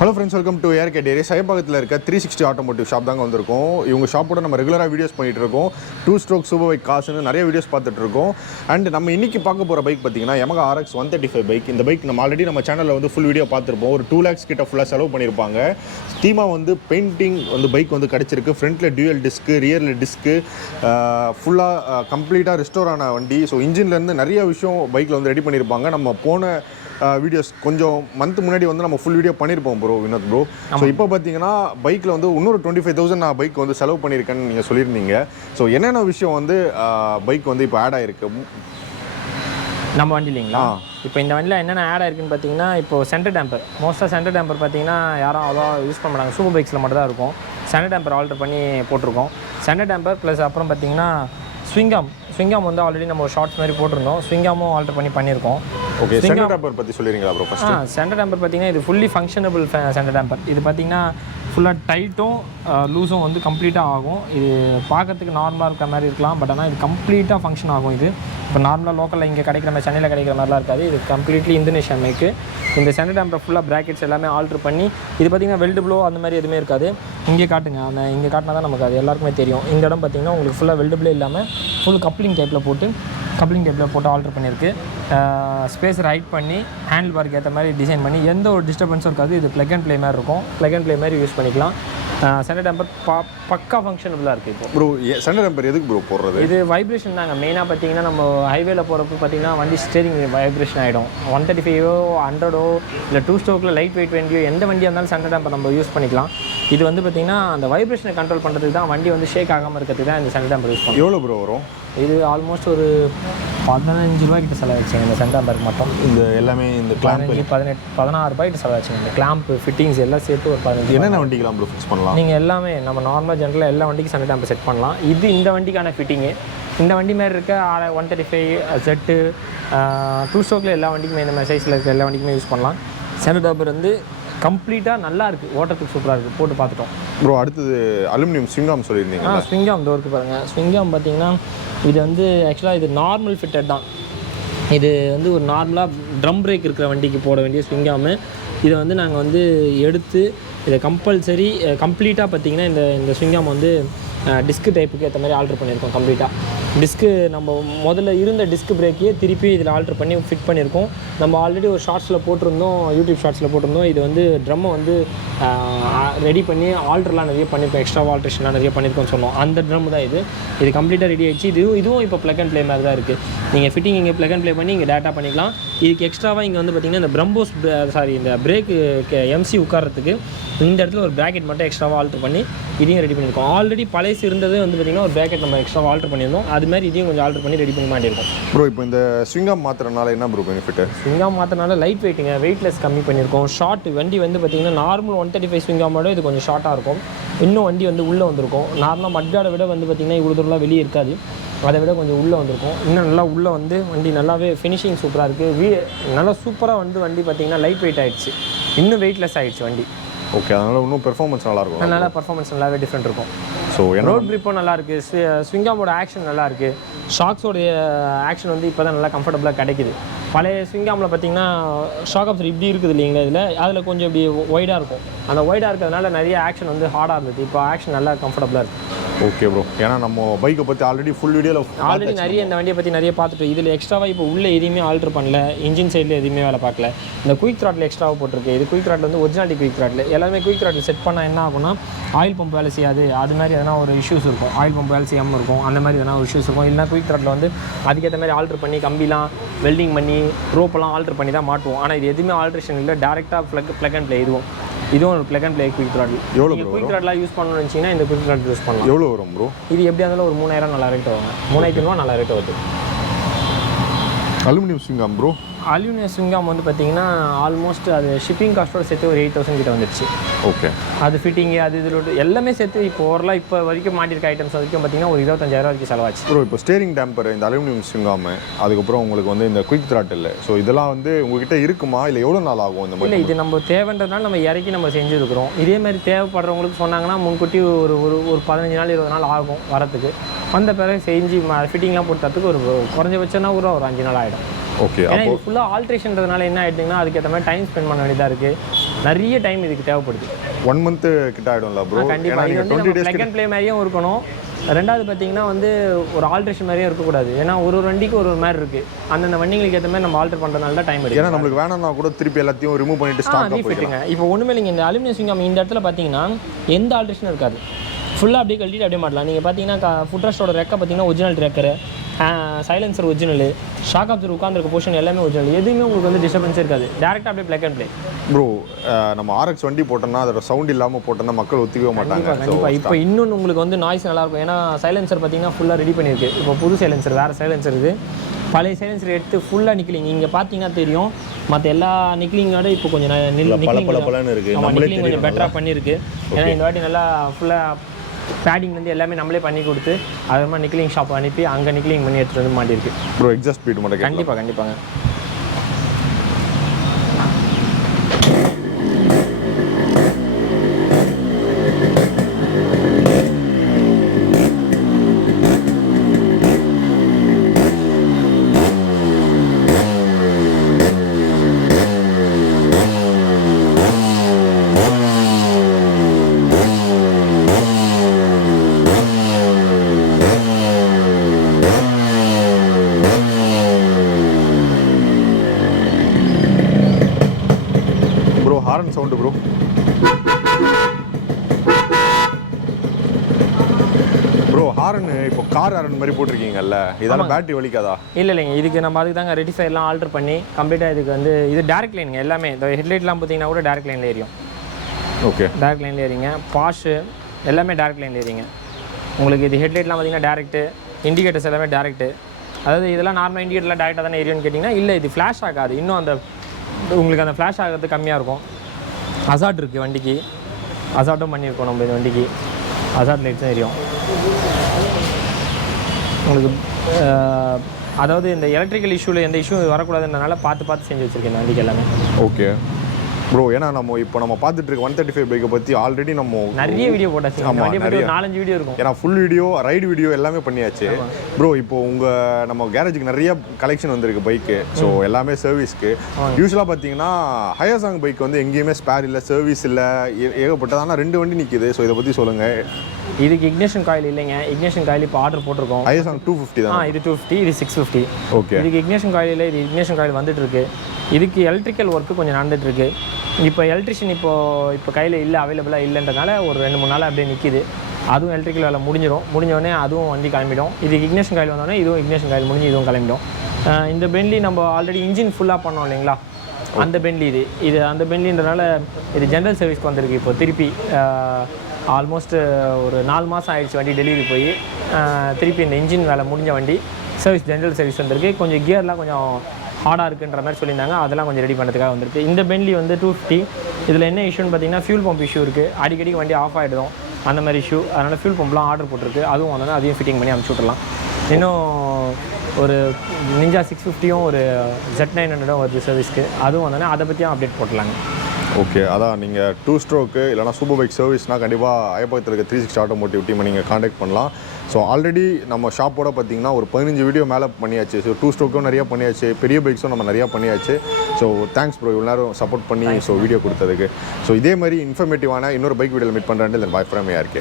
Hello friends, welcome to ARK Diaries. சைபாகத்தில் இருக்க 360 Automotive shop தாங்க வந்திருக்கோம். இவங்க ஷாப்போட நம்ம ரெகுலராக வீடியோஸ் பண்ணிட்டு இருக்கோம். 2 ஸ்ட்ரோக் சூப்பர் பைக் காசுன்னு நிறைய வீடியோஸ் பார்த்துட்டு இருக்கோம். அண்ட் நம்ம இன்னைக்கு பார்க்க போகிற பைக் பார்த்தீங்கன்னா YAMAHA RX135 பைக். இந்த பைக் நம்ம ஆல்ரெடி நம்ம சேனலில் வந்து ஃபுல் வீடியோ பார்த்துருப்போம். ஒரு 2 lakhs கிட்ட ஃபுல்லாக செலவு பண்ணியிருப்பாங்க. தீமாக வந்து பெயிண்டிங் வந்து பைக் வந்து கிடச்சிருக்கு. ஃப்ரண்ட்டில் டியூயல் டிஸ்க்கு, ரியரில் டிஸ்க்கு, ஃபுல்லாக கம்ப்ளீட்டாக ரெஸ்டோர் ஆன வண்டி. ஸோ இன்ஜின்லேருந்து நிறைய விஷயம் பைக்கில் வந்து ரெடி பண்ணியிருப்பாங்க. நம்ம போன வீடியோஸ் கொஞ்சம் மந்த் முன்னாடி வந்து நம்ம ஃபுல் வீடியோ பண்ணியிருப்போம் ப்ரோ வினோத் ப்ரோ. ஸோ இப்போ பார்த்தீங்கன்னா பைக்கில் வந்து இன்னொரு 25,000 நான் பைக் வந்து செலவு பண்ணியிருக்கேன்னு நீங்கள் சொல்லியிருந்தீங்க. ஸோ என்னென்ன விஷயம் வந்து பைக் வந்து இப்போ ஆட் ஆகிருக்கு நம்ம வண்டி இல்லைங்களா? இப்போ இந்த வண்டியில் என்னென்ன ஆட் ஆயிருக்குன்னு பார்த்தீங்கன்னா, இப்போ சென்டர் டேம்பர், மோஸ்ட்டாக சென்டர் டேம்பர் பார்த்தீங்கன்னா யாரும் அவ்வளோ யூஸ் பண்ண மாட்டாங்க. சூப்பர் பைக்ஸில் மட்டும் தான் இருக்கும். சென்டர் டேம்பர் ஆல்டர் பண்ணி போட்டிருக்கோம். சென்டர் டேம்பர் ப்ளஸ் அப்புறம் பார்த்தீங்கன்னா ஸ்விங்காம் வந்து ஆல்ரெடி நம்ம ஷார்ட்ஸ் மாதிரி போட்டிருந்தோம். ஸ்விங்காமும் ஆல்டர் பண்ணியிருக்கோம். ஓகே, சென்டர் டேம்பர் பற்றி சொல்லிடுறீங்களா ப்ரோ ஃபர்ஸ்ட்? சென்டர் டேம்பர் பார்த்தீங்கன்னா இது ஃபுல்லி ஃபங்க்ஷனபிள் சென்டர் டேம்பர். இது பார்த்தீங்கன்னா ஃபுல்லாக டைட்டும் லூஸும் வந்து கம்ப்ளீட்டாக ஆகும். இது பார்க்கறதுக்கு நார்மலாக இருக்கிற மாதிரி இருக்கலாம், பட் ஆனால் இது கம்ப்ளீட்டாக ஃபங்க்ஷன் ஆகும். இது இப்போ நார்மலாக லோக்கலில் இங்கே கிடைக்கிற மாதிரி, சென்னையில் கிடைக்கிற மாதிரிலாம் இருக்காது. இது கம்ப்ளீட்லி இந்தோனேஷியன் மேக்கு. இந்த சென்டர் டேம்பர் ஃபுல்லாக ப்ராக்கெட்ஸ் எல்லாமே ஆல்ட்ரு பண்ணி, இது பார்த்திங்கன்னா வெல்டு ப்ளோ அந்த மாதிரி எதுவுமே இருக்காது. இங்கே காட்டுங்க, அந்த இங்கே காட்டினா தான் நமக்கு அது எல்லாருக்குமே தெரியும். இந்த இடம் பார்த்திங்கன்னா உங்களுக்கு ஃபுல்லாக வெல்டு ப்ளோ இல்லாமல் ஃபுல் கப்ளிங் டைப்பில் போட்டு ஆல்ட்ரு பண்ணியிருக்கு. ஸ்பேஸ் ரைட் பண்ணி ஹேண்டில் பார்க்கு ஏற்ற மாதிரி டிசைன் பண்ணி எந்த ஒரு டிஸ்டர்பன்ஸும் இருக்காது. இது ப்ளக் அண்ட் ப்ளே மாதிரி இருக்கும். ப்ளக் அண்ட் ப்ளே மாதிரி யூஸ் பண்ணிக்கலாம். சென்டர் டேம்பர் பக்கா ஃபங்க்ஷனபுளாக இருக்குது. இப்போ ப்ரோ சென்டர் டேம்பர் எதுக்கு ப்ரோ போடுறது? இது வைப்ரேஷன் தாங்க மெயினாக. பார்த்தீங்கன்னா நம்ம ஹைவேல போகிறப்ப பார்த்தீங்கன்னா வண்டி ஸ்டேரிங் வைப்ரேஷன் ஆகிடும். 135 100 இல்லை 2 ஸ்ட்ரோக்கில் லைட் வெயிட் வண்டியோ எந்த வண்டியாக இருந்தாலும் சென்டர் டேம்பர் நம்ம யூஸ் பண்ணிக்கலாம். இது வந்து பார்த்திங்கன்னா அந்த வைப்ரேஷனை கண்ட்ரோல் பண்ணுறதுக்கு தான், வண்டி வந்து ஷேக் ஆகாமல் இருக்கிறதுக்கு தான் இந்த சென்டர் டேம்பர் யூஸ் பண்ணுவோம். எவ்வளோ ப்ரோ வரும்? இது ஆல்மோஸ்ட் ஒரு 15 ரூபாய்க்கிட்ட செலவாச்சுங்க இந்த சென்டர் டேம்பருக்கு மட்டும். இந்த எல்லாமே இந்த கிளாம்ப் 16 ரூபாய்க்கிட்ட செலவாச்சுங்க. இந்த கிளாம்ப் ஃபிட்டிங்ஸ் எல்லாம் சேர்த்து ஒரு 15. என்னென்ன வண்டிக்கெலாம் ப்ரோ ஃபிக்ஸ் பண்ணலாம்? நீங்கள் எல்லாமே நம்ம நார்மலாக ஜென்ரலாக எல்லா வண்டிக்கும் சென்டர் டேம்பர் செட் பண்ணலாம். இது இந்த வண்டிக்கான ஃபிட்டிங்கு. இந்த வண்டி மாதிரி இருக்க 135 செட்டு 2 ஸ்ட்ரோக்கில் எல்லா வண்டிக்குமே, இந்த மாதிரி சைஸில் இருக்க எல்லா வண்டிக்குமே யூஸ் பண்ணலாம். சென்டர் டேம்பர் வந்து கம்ப்ளீட்டாக நல்லா இருக்குது, ஓட்டத்துக்கு சூப்பராக இருக்குது. போட்டு பார்த்துட்டோம் ப்ரோ. அடுத்தது அலுமினியம் ஸ்விங்காம் சொல்லியிருந்தீங்க. ஸ்விங்காம் டோருக்கு பாருங்கள். ஸ்விங்காம் பார்த்தீங்கன்னா இது வந்து ஆக்சுவலாக இது நார்மல் ஃபிட்டட் தான். இது வந்து ஒரு நார்மலாக ட்ரம் பிரேக் இருக்கிற வண்டிக்கு போட வேண்டிய ஸ்விங்காமு. இதை வந்து நாங்கள் வந்து எடுத்து இதை கம்ப்ளீட்டாக பார்த்திங்கன்னா இந்த ஸ்விங்காம் வந்து டிஸ்க்கு டைப்புக்கு ஏற்ற மாதிரி ஆல்ட்ரு பண்ணியிருக்கோம். கம்ப்ளீட்டாக டிஸ்க்கு நம்ம முதல்ல இருந்த டிஸ்க் பிரேக்கையே திருப்பி இதில் ஆல்ட்ரு பண்ணி ஃபிட் பண்ணியிருக்கோம். நம்ம ஆல்ரெடி ஒரு ஷார்ட்ஸில் போட்டிருந்தோம், யூடியூப் ஷார்ட்ஸில் போட்டிருந்தோம். இது வந்து ட்ரம்மை வந்து ரெடி பண்ணி ஆல்ட்ரெலாம் நிறைய பண்ணியிருக்கோம், எக்ஸ்ட்ரா ஆல்ட்ரேஷன்லாம் நிறைய பண்ணியிருக்கோம்னு சொன்னோம். அந்த ட்ரம் தான் இது கம்ப்ளீட்டாக ரெடி ஆகிடுச்சு. இதுவும் இப்போ ப்ளக் அண்ட் ப்ளே மாதிரி தான் இருக்குது. நீங்கள் ஃபிட்டிங் இங்கே ப்ளக் அண்ட் ப்ளே பண்ணி இங்கே டேட்டா பண்ணிக்கலாம். இதுக்கு எக்ஸ்ட்ராவாக இங்கே வந்து பார்த்திங்கன்னா இந்த பிரேக்கு எம்சி உட்காரத்துக்கு இந்த இடத்துல ஒரு ப்ராக்கெட் மட்டும் எக்ஸ்ட்ராவாக ஆல்ட்ரு பண்ணி இதையும் ரெடி பண்ணியிருக்கோம். ஆல்ரெடி பழைய இருந்தது வந்து பார்த்திங்கன்னா ஒரு ப்ராக்கெட் நம்ம எக்ஸ்ட்ராவாக ஆல்ட்ரு பண்ணியிருந்தோம். அது மாதிரி இதையும் கொஞ்சம் ஆல்ட்ரு பண்ணி ரெடி பண்ணி மாட்டியிருக்கோம். ப்ரோ இப்போ இந்த ஸ்விங்காம் மாற்றுறதுனால என்ன ப்ரோ பெனிஃபிட்? ஸ்விங்காம் மாற்றுறதுனால லைட் வெயிட்டுங்க, வெயிட்லெஸ் கம்மி பண்ணியிருக்கோம். ஷார்ட் வண்டி வந்து பார்த்திங்கன்னா நார்மல் 135 ஸ்விங்காமோட இது கொஞ்சம் ஷார்ட்டாக இருக்கும். இன்னும் வண்டி வந்து உள்ளே வந்திருக்கும். நார்மலாக மட்காடை விட வந்து பார்த்திங்கன்னா இவ்வளோ தூரம்லாம் வெளியே இருக்காது. அதை விட கொஞ்சம் உள்ளே வந்திருக்கும். இன்னும் நல்லா உள்ளே வந்து வண்டி நல்லாவே ஃபினிஷிங் சூப்பராக இருக்குது. நல்லா சூப்பராக வந்து வண்டி பார்த்திங்கன்னா லைட் வெயிட் ஆகிடுச்சு, இன்னும் வெயிட்லெஸ் ஆகிடுச்சு வண்டி. ஓகே, அதனால் இன்னும் பெர்ஃபார்மன்ஸ் நல்லாயிருக்கும். நல்லா பெர்ஃபார்மன்ஸ் நல்லாவே டிஃப்ரெண்ட் இருக்கும். ஸோ ரோட் க்ரிப்பும் நல்லாயிருக்கு. ஸ்விங்காமோட ஆக்ஷன் நல்லாயிருக்கு. ஷாக்ஸோடைய ஆக்ஷன் வந்து இப்போ தான் நல்லா கம்ஃபர்டபுளாக கிடைக்குது. பழைய ஸ்விங்காமில் பார்த்திங்கன்னா ஷாக் அப்சர் இப்படி இருக்குது இல்லைங்களா, அதில் கொஞ்சம் இப்படி ஒய்டாக இருக்கும். அந்த ஒய்டாக இருக்கிறதுனால நிறைய ஆக்ஷன் வந்து ஹார்டாக இருந்தது. இப்போ ஆக்ஷன் நல்லா கம்ஃபர்டபுளாக இருக்குது. ஓகே ப்ரோ, ஏன்னா நம்ம பைக்கை பற்றி ஆல்ரெடி ஃபுல் வீடியோவில் நிறைய இந்த வண்டியை பற்றி நிறைய பார்த்துட்டு இதில் எக்ஸ்ட்ராவாக இப்போ உள்ளே எதுவுமே ஆல்ட்ரு பண்ணல, இன்ஜின் சைடில் எதுவுமே வேலை பார்க்கல. இந்த குயிக் த்ராட்டில் எக்ஸ்ட்ராவாக போட்டிருக்கு. இது குயிக் த்ராட்டில் வந்து ஒரிஜினாலிட்டி குயிக் த்ராட்டில். எல்லாமே குயிக் த்ராட்டில் செட் பண்ணால் என்ன ஆகும்னா ஆயில் பம்ப் வேலை செய்யாது, அது மாதிரி எதனா ஒரு இஷ்யூஸ் இருக்கும். ஆயில் பம்ப் வேலை செய்யாமல் இருக்கும், அந்த மாதிரி எதனா ஒரு இஷ்யூஸ் இருக்கும். இல்லைனா குயிக் த்ராட்டில் வந்து அதுக்கேற்ற மாதிரி ஆல்ட்ரு பண்ணி கம்பிலாம் வெல்டிங் பண்ணி ரோப்பெல்லாம் ஆல்ட்ரு பண்ணி தான் மாட்டுவோம். ஆனால் இது எதுவுமே ஆல்ட்ரேஷன் இல்லை, டேரெக்டாக ப்ளக் அண்ட் ப்ளே. இதுவும் ஒரு plug and play quick throttle. எவ்வளோ குயிக் த்ராட்லாம் யூஸ் பண்ணணும்னு வச்சிங்கன்னா இந்த குயிக் த்ராட் யூஸ் பண்ணலாம். எவ்வளோ வரும் ப்ரோ? இது எப்படியா இருந்தாலும் ஒரு 3000 நல்லா ரேட்டு வாங்க. 3500 நல்லா ரேட்டு வருது. Aluminium swingarm bro. Aluminium swingarm வந்து பார்த்திங்கன்னா ஆல்மோஸ்ட் அது ஷிப்பிங் காஸ்ட்டோட சேர்த்து ஒரு 8000 கிட்ட வந்துடுச்சு. ஓகே, அது ஃபிட்டிங்கு அது இதில் எல்லாமே சேர்த்து இப்போ வரைக்கும் மாட்டிருக்க ஐட்டம்ஸ் வரைக்கும் பார்த்திங்கன்னா ஒரு 25,000 வரைக்கும் செலவாச்சு. ப்ரோ இப்போ ஸ்டேரிங் டேம்பர், இந்த அலுமினியம் ஸ்விங்காமு, அதுக்கப்புறம் உங்களுக்கு வந்து இந்த குயிக் த்ராட் இல்லை, ஸோ இதெல்லாம் வந்து உங்ககிட்ட இருக்குமா, இல்லை எவ்வளோ நாள் ஆகும் இந்த மாதிரி? இல்லை, இது நம்ம தேவைன்றதுனால நம்ம இறக்கி நம்ம செஞ்சுருக்கிறோம். இதே மாதிரி தேவைப்படுறவங்களுக்கு சொன்னாங்கன்னா முன்கூட்டி ஒரு 15 நாள் 20 நாள் ஆகும் வரத்துக்கு. வந்த பிறகு செஞ்சு ஃபிட்டிங்லாம் போட்டுறதுக்கு ஒரு குறைஞ்சபட்சம்னா ஒரு 5 நாள் ஆகிடும். ஓகே, ஏன்னா இது ஃபுல்லாக ஆல்ட்ரேஷன்றதுனால என்ன ஆகிடுதுங்கன்னா அதுக்கேற்ற மாதிரி டைம் ஸ்பெண்ட் பண்ண வேண்டியதாக இருக்குது. நிறைய டைம் இதுக்கு தேவைப்படுது. 1 month கிட்ட ஆகிடும்ல ப்ரோ? கண்டிப்பாக இது வந்து நம்ம ப்ளக் அண்ட் ப்ளே மாதிரியும் இருக்கணும். ரெண்டாவது பார்த்தீங்கன்னா வந்து ஒரு ஆல்ட்ரேஷன் மாதிரியும் இருக்கக்கூடாது. ஏன்னா ஒரு வண்டிக்கு ஒரு மாதிரி இருக்குது. அந்தந்த வண்டிங்களுக்கு ஏற்ற மாதிரி நம்ம ஆல்டர் பண்ணுறதுனால தான் டைம் எடுக்கும். ஏன்னா நம்மளுக்கு வேணும்னா கூட திருப்பி எல்லாத்தையும் ரிமூவ் பண்ணிட்டு ஸ்டாக் ரீஃபிட்டுங்க. இப்போ ஒன்றுமே இல்லைங்க, இந்த அலுமினியம் ஸ்விங்காம் இந்த இடத்துல பார்த்தீங்கன்னா எந்த ஆல்ட்ரேஷனும் இருக்காது. ஃபுல்லாக அப்படியே கழட்டிட்டு அப்படியே மாட்டலாம். நீங்கள் பார்த்தீங்கன்னா ஃபுட்ரஸ்டோட ரெக்கை பார்த்தீங்கன்னா ஒரிஜினல் ரெக்கரு, சைலன்சர் ஒரிஜினல், ஷாக் அப்சர் உட்காந்துருக்க போர்ஷன் எல்லாமே ஒரிஜினல். எதுவுமே உங்களுக்கு வந்து டிஸ்டர்பன்ஸ் இருக்காது. டேரெக்டாக அப்படியே ப்ளக் அண்ட் ப்ளே. ப்ரோ நம்ம RX வண்டி போட்டோம்னா அதோட சவுண்ட் இல்லாமல் போட்டோம்னா மக்கள் ஒத்துக்கவே மாட்டாங்க. கண்டிப்பாக இப்போ இன்னொன்று உங்களுக்கு வந்து நாய்ஸ் நல்லாயிருக்கும். ஏன்னா சைலன்சர் பார்த்தீங்கன்னா ஃபுல்லாக ரெடி பண்ணியிருக்கு. இப்போ புது சைலன்சர் வேறு சைலன்சர் இருக்குது. பழைய சைலன்சர் எடுத்து ஃபுல்லாக நிக்கலிங் இங்கே பார்த்தீங்கன்னா தெரியும். மற்ற எல்லா நிக்கலிங்கோட இப்போ கொஞ்சம் நிக்கலிங் கொஞ்சம் பெட்டராக பண்ணியிருக்கு. ஏன்னா இந்த வாட்டி நல்லா ஃபுல்லாக பேடிங்லேருந்து எல்லாமே நம்மளே பண்ணி கொடுத்து அது மாதிரி நிக்கலிங் ஷாப் அனுப்பி அங்கே நிக்கலிங் பண்ணி எடுத்துகிட்டு வந்து மாட்டியிருக்கு. ப்ரோ எக்ஸாஸ்ட் ஸ்பீட் மட்டும் கண்டிப்பாங்க. Horn sound bro. Bro horn இப்போ கார் ஹாரன் மாதிரி போட்டிருக்கீங்கல்ல, இதெல்லாம் பேட்டரி வலிக்காதா? இல்லைங்க, இதுக்கு நம்ம அதுக்கு தாங்க ரெட்டிஃபைர்லாம் ஆல்டர் பண்ணி கம்ப்ளீட்டாக இதுக்கு வந்து இது டேரக்ட் லைனுங்க எல்லாமே. இந்த ஹெட்லைட்லாம் பார்த்தீங்கன்னா கூட டேரக்ட் லைனில் ஏறியும். ஓகே, டேரக்ட் லைனில் ஏறிங்க. பாஷு எல்லாமே டேரக்ட் லைனில் ஏறிங்க. உங்களுக்கு இது ஹெட்லைட்லாம் பார்த்தீங்கன்னா டேரெக்ட்டு, இண்டிகேட்டர்ஸ் எல்லாமே டேரெக்ட்டு. அதாவது இதெல்லாம் நார்மல் இண்டிகேட்டர்லாம் டேரெக்டாக தானே ஏரியும்னு கேட்டிங்கன்னா இல்லை, இது ஃப்ளாஷ் ஆகாது. இன்னும் அந்த உங்களுக்கு அந்த ஃப்ளாஷ் ஆகிறது கம்மியாக இருக்கும். அசாட் இருக்குது வண்டிக்கு, அசாட்டும் பண்ணியிருக்கோம் நம்ம இந்த வண்டிக்கு. அசாட் லைட்ஸும் எரியும் உங்களுக்கு. அதாவது இந்த எலக்ட்ரிக்கல் இஷ்யூவில் எந்த இஷ்யூ வரக்கூடாதுன்றனால பார்த்து செஞ்சு வச்சுருக்கேன் இந்த வண்டிக்கு எல்லாமே. ஓகே ப்ரோ, ஏன்னா நம்ம பார்த்துட்டு இருக்க 135 பைக்கை பற்றி ஆல்ரெடி நம்ம நிறைய வீடியோ போட்டாச்சு. நிறைய 4-5 வீடியோ இருக்கும். ஏன்னா ஃபுல் வீடியோ, ரைடு வீடியோ எல்லாமே பண்ணியாச்சு ப்ரோ. இப்போ நம்ம கேரேஜுக்கு நிறைய கலெக்ஷன் வந்திருக்கு பைக்கு. ஸோ எல்லாமே சர்வீஸ்க்கு. யூஸ்வலாக பார்த்தீங்கன்னா ஹையர்சாங் பைக் வந்து எங்கேயுமே ஸ்பேர் இல்லை, சர்வீஸ் இல்லை, ஏகப்பட்டது. ஆனால் 2 வண்டி நிற்குது. ஸோ இதை பற்றி சொல்லுங்கள். இதுக்கு இக்னிஷன் காயில் இல்லைங்க. இக்னிஷன் காயில் இப்போ ஆர்டர் போட்டிருக்கோம். ஹையர்சாங் 250 தான். இது 250, இது 650. ஓகே, இதுக்கு இக்னிஷன் காயில் இல்லை, இது இக்னிஷன் காயில் வந்துட்டு இருக்கு. இதுக்கு எலக்ட்ரிக்கல் ஒர்க்கு கொஞ்சம் நடந்துட்டு இருக்கு. இப்போ எலக்ட்ரிஷியன் இப்போ கையில் இல்லை, அவைலபிளாக இல்லைன்றதுனால ஒரு 2-3 நாள் அப்படியே நிற்கிது. அதுவும் எலக்ட்ரிக்கல் வேலை முடிஞ்சோடனே அதுவும் வண்டி கிளம்பிடும். இதுக்கு இக்னிஷன் காயில் வந்தோடனே இதுவும் இக்னிஷன் காயில் முடிஞ்சு இதுவும் கிளம்பிடும். இந்த பென்லி நம்ம ஆல்ரெடி இன்ஜின் ஃபுல்லாக பண்ணோம் இல்லைங்களா, அந்த பென்லி இது அந்த பென்லின்றனால இது ஜென்ரல் சர்வீஸ்க்கு வந்திருக்கு. இப்போ திருப்பி ஆல்மோஸ்ட் ஒரு 4 மாதம் ஆகிடுச்சு வண்டி டெலிவரி போய். திருப்பி இந்த இன்ஜின் வேலை முடிஞ்ச வண்டி சர்வீஸ், ஜென்ரல் சர்வீஸ் வந்திருக்கு. கொஞ்சம் கியர்லாம் கொஞ்சம் ஹார்டாக இருக்குன்ற மாதிரி சொல்லியிருந்தாங்க. அதெல்லாம் கொஞ்சம் ரெடி பண்ணுறதுக்காக வந்திருக்கு. இந்த பென்லி வந்து 250. இதில் என்ன இஷ்யூன்னு பார்த்தீங்கன்னா ஃபியூல் பம்ப் இஷ்யூ இருக்குது. அடிக்கடி வண்டி ஆஃப் ஆகிடும், அந்த மாதிரி இஷ்யூ. அதனால் ஃபியூல் பம்ப்லாம் ஆர்டர் போட்டிருக்கு. அதுவும் வந்தோன்னா அதையும் ஃபிட்டிங் பண்ணி அனுப்பிச்சி விட்றலாம். இன்னும் ஒரு நிஞ்சா 650யும் ஒரு Z900 வருது சர்வீஸ்க்கு. அதுவும் வந்தோன்னா அதை பற்றியும் அப்டேட் போட்டலாங்க. ஓகே, அதான் நீங்கள் 2 ஸ்ட்ரோக்கு இல்லைனா சூப்பர் பைக் சர்வீஸ்னால் கண்டிப்பாக ஐயப்பகத்தில் இருக்க 360 ஆட்டோமோட்டிவ் டீமை நீங்கள் காண்டாக்ட் பண்ணலாம். ஸோ ஆல்ரெடி நம்ம ஷாப்போட பார்த்தீங்கன்னா ஒரு 15 வீடியோ மேலே பண்ணியாச்சு. ஸோ 2 ஸ்ட்ரோக்கும் நிறையா பண்ணியாச்சு, பெரிய பைக்ஸும் நம்ம நிறையா பண்ணியாச்சு. ஸோ தேங்க்ஸ் ப்ரோ, இவ்வளோ நேரம் சப்போர்ட் பண்ணி வீடியோ கொடுத்ததுக்கு. ஸோ இதே மாதிரி இன்ஃபர்மேட்டிவான இன்னொரு பைக் வீடியோவில் மீட் பண்ணுறேன். தென் பாய் ஃப்ரம் ARK.